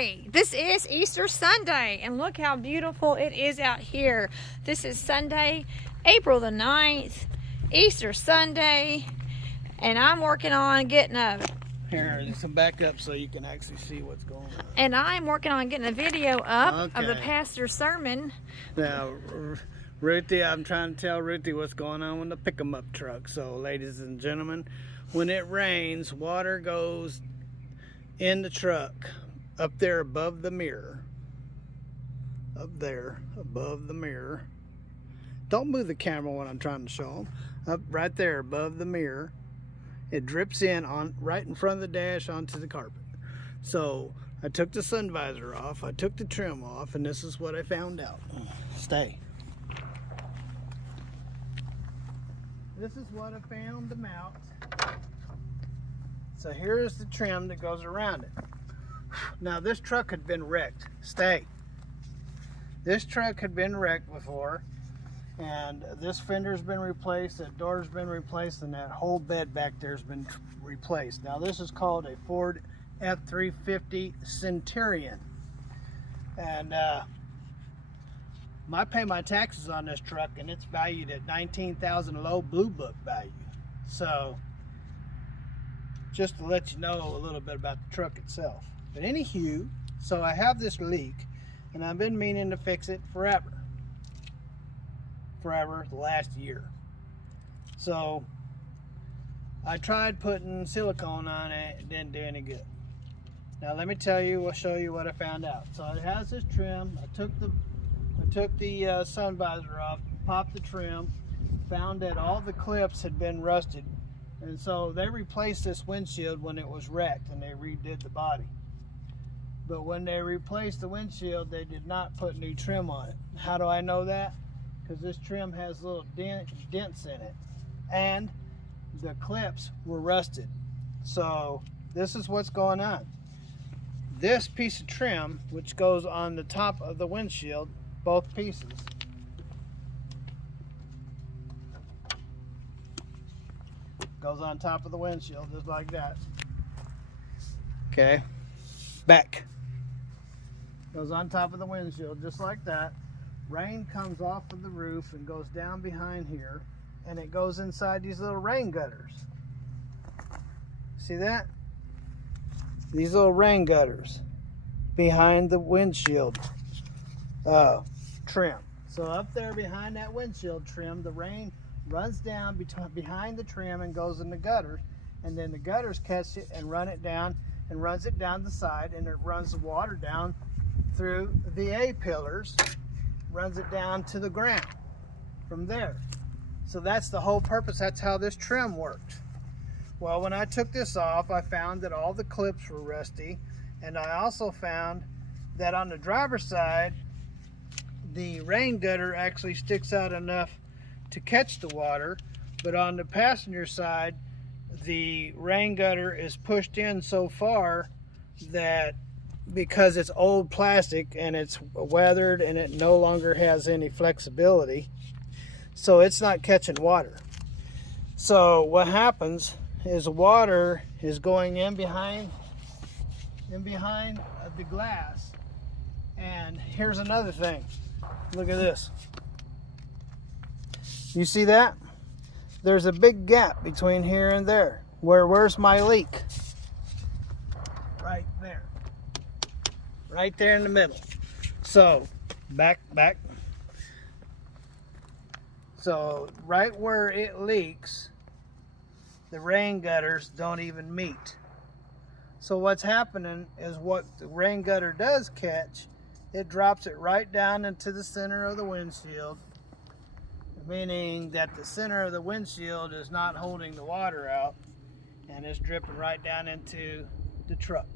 Sunday. This is Easter Sunday, and look how beautiful it is out here. This is Sunday, April the 9th, Easter Sunday, and I'm working on getting a... Here, there's some backup so you can actually see what's going on. And I'm working on getting a video up of the pastor's sermon. Now, Ruthie, I'm trying to tell Ruthie what's going on with the pick-em-up truck. So, ladies and gentlemen, when it rains, water goes in the truck up there above the mirror. Up there above the mirror. Don't move the camera when I'm trying to show them. Up right there above the mirror. It drips in on right in front of the dash onto the carpet. So I took the sun visor off, I took the trim off, and this is what I found out. Stay. This is what I found them out. So here's the trim that goes around it. Now this truck had been wrecked. Stay. This truck had been wrecked before. And this fender's been replaced, that door's been replaced, and that whole bed back there's been replaced. Now this is called a Ford F-350 Cerulean. And I pay my taxes on this truck, and it's valued at $19,000 low blue book value. So just to let you know a little bit about the truck itself. But anywho, so I have this leak, and I've been meaning to fix it forever, the last year. So I tried putting silicone on it, it didn't do any good. Now let me tell you, I'll show you what I found out. So it has this trim. I took the sun visor off, popped the trim, found that all the clips had been rusted, and so they replaced this windshield when it was wrecked, and they redid the body. But when they replaced the windshield, they did not put new trim on it. How do I know that? Because this trim has little dents in it, and the clips were rusted. So this is what's going on. This piece of trim, which goes on the top of the windshield, both pieces, goes on top of the windshield just like that. Okay, back. Goes on top of the windshield just like that. Rain comes off of the roof and goes down behind here, and it goes inside these little rain gutters. See that? These little rain gutters behind the windshield trim. So up there behind that windshield trim, the rain runs down behind the trim and goes in the gutters, and then the gutters catch it and run it down and runs it down the side, and it runs the water down through the A-pillars, runs it down to the ground from there. So that's the whole purpose. That's how this trim works. Well, when I took this off, I found that all the clips were rusty, and I also found that on the driver's side, the rain gutter actually sticks out enough to catch the water, but on the passenger side, the rain gutter is pushed in so far that, because it's old plastic and it's weathered and it no longer has any flexibility, so it's not catching water. So what happens is water is going in behind the glass. And here's another thing. Look at this. You see that? There's a big gap between here and there. Where's my leak? Right there. Right there in the middle. So back. So right where it leaks, the rain gutters don't even meet. So what's happening is, what the rain gutter does catch, it drops it right down into the center of the windshield, meaning that the center of the windshield is not holding the water out, and it's dripping right down into the truck.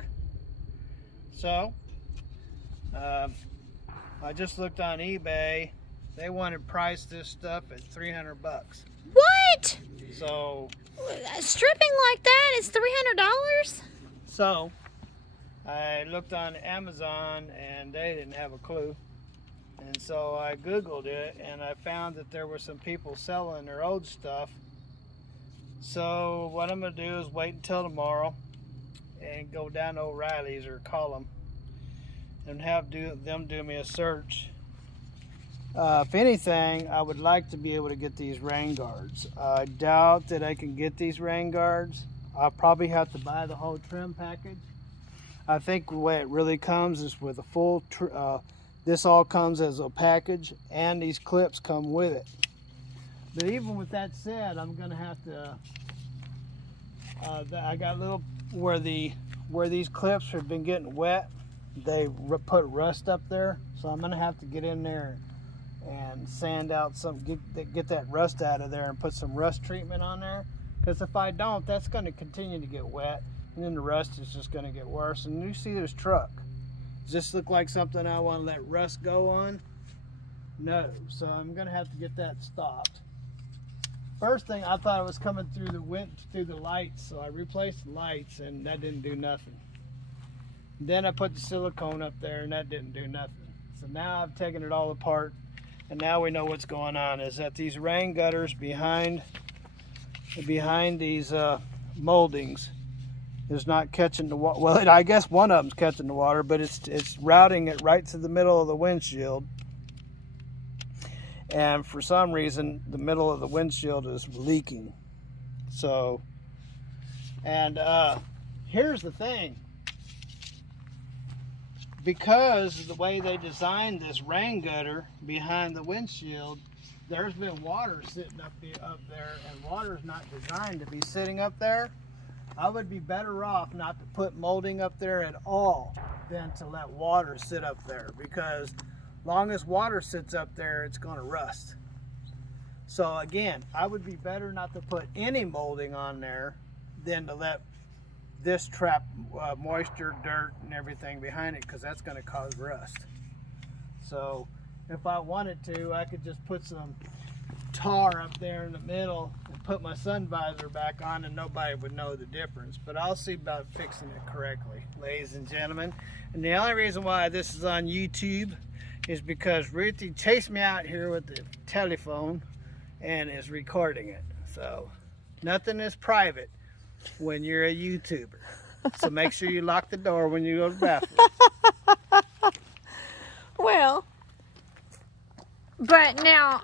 So I just looked on eBay. They wanted to price this stuff at $300. What? So stripping like that is $300? So I looked on Amazon, and they didn't have a clue. And so I Googled it, and I found that there were some people selling their old stuff. So what I'm going to do is wait until tomorrow and go down to O'Reilly's or call them and have them do me a search. If anything, I would like to be able to get these rain guards. I doubt that I can get these rain guards. I'll probably have to buy the whole trim package. I think the way it really comes is with a full, this all comes as a package, and these clips come with it. But even with that said, I'm gonna have to, I got little, where these clips have been getting wet, they put rust up there. So I'm gonna have to get in there and sand out some, get that rust out of there and put some rust treatment on there. Because if I don't, that's gonna continue to get wet, and then the rust is just gonna get worse. And you see this truck. Does this look like something I wanna let rust go on? No, so I'm gonna have to get that stopped. First thing, I thought it was coming through the lights, so I replaced the lights, and that didn't do nothing. Then I put the silicone up there, and that didn't do nothing. So now I've taken it all apart, and now we know what's going on. Is that these rain gutters behind these moldings is not catching the water. Well, I guess one of them's catching the water, but it's routing it right to the middle of the windshield. And for some reason, the middle of the windshield is leaking. So, and here's the thing. Because of the way they designed this rain gutter behind the windshield, there's been water sitting up there, and water's not designed to be sitting up there. I would be better off not to put molding up there at all than to let water sit up there, because long as water sits up there, it's going to rust. So again, I would be better not to put any molding on there than to let this trap moisture, dirt, and everything behind it, because that's going to cause rust. So if I wanted to, I could just put some tar up there in the middle and put my sun visor back on, and nobody would know the difference. But I'll see about fixing it correctly, ladies and gentlemen. And the only reason why this is on YouTube is because Ruthie chased me out here with the telephone and is recording it. So nothing is private when you're a YouTuber. So make sure you lock the door when you go to the bathroom. Well, but now,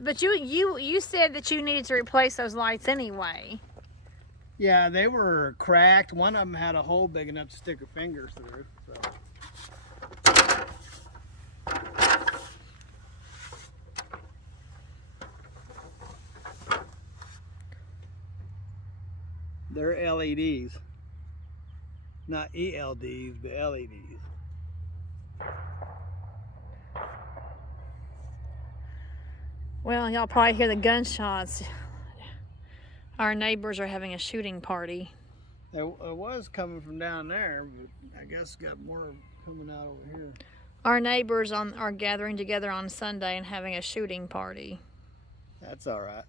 but you said that you needed to replace those lights anyway. Yeah, they were cracked. One of them had a hole big enough to stick her fingers through. So. They're LEDs, not ELDs, but LEDs. Well, y'all probably hear the gunshots. Our neighbors are having a shooting party. It was coming from down there, but I guess got more coming out over here. Our neighbors are gathering together on Sunday and having a shooting party. That's all right.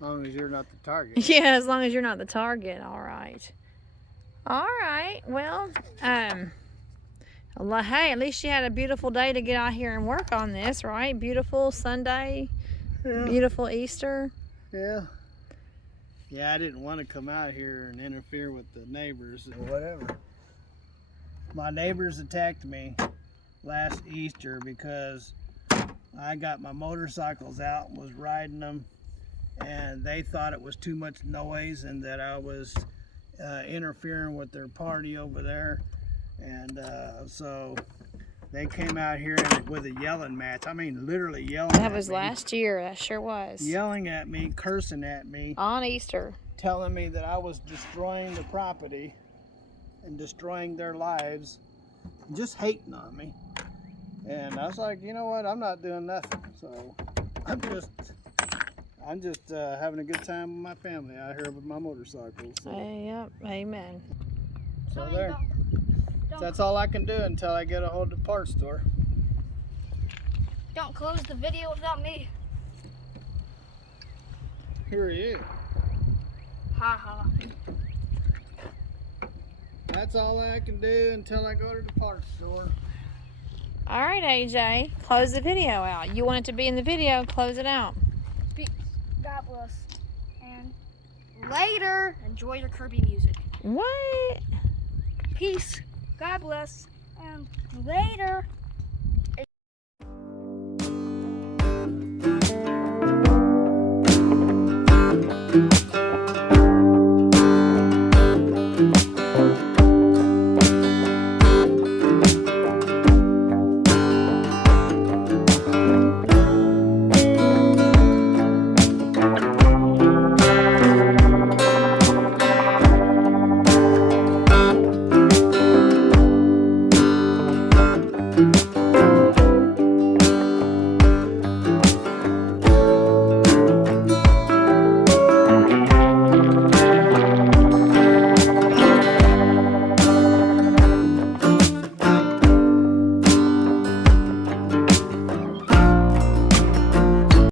As long as you're not the target. Yeah, as long as you're not the target. All right. All right. Well, hey, at least you had a beautiful day to get out here and work on this, right? Beautiful Sunday. Yeah. Beautiful Easter. Yeah. Yeah, I didn't want to come out here and interfere with the neighbors or whatever. My neighbors attacked me last Easter because I got my motorcycles out and was riding them, and they thought it was too much noise and that I was interfering with their party over there. And so they came out here with a yelling match. I mean, literally yelling at me. That was last year. That sure was. Yelling at me, cursing at me. On Easter. Telling me that I was destroying the property and destroying their lives. Just hating on me. And I was like, you know what? I'm not doing nothing. So I'm just having a good time with my family out here with my motorcycle. So. Yep, amen. So there. That's all I can do until I get a hold of the parts store. Don't close the video without me. Who are you? Ha ha. That's all I can do until I go to the parts store. All right, AJ, close the video out. You want it to be in the video, close it out. Peace. God bless. And later, enjoy your Kirby music. What? Peace. God bless. And later.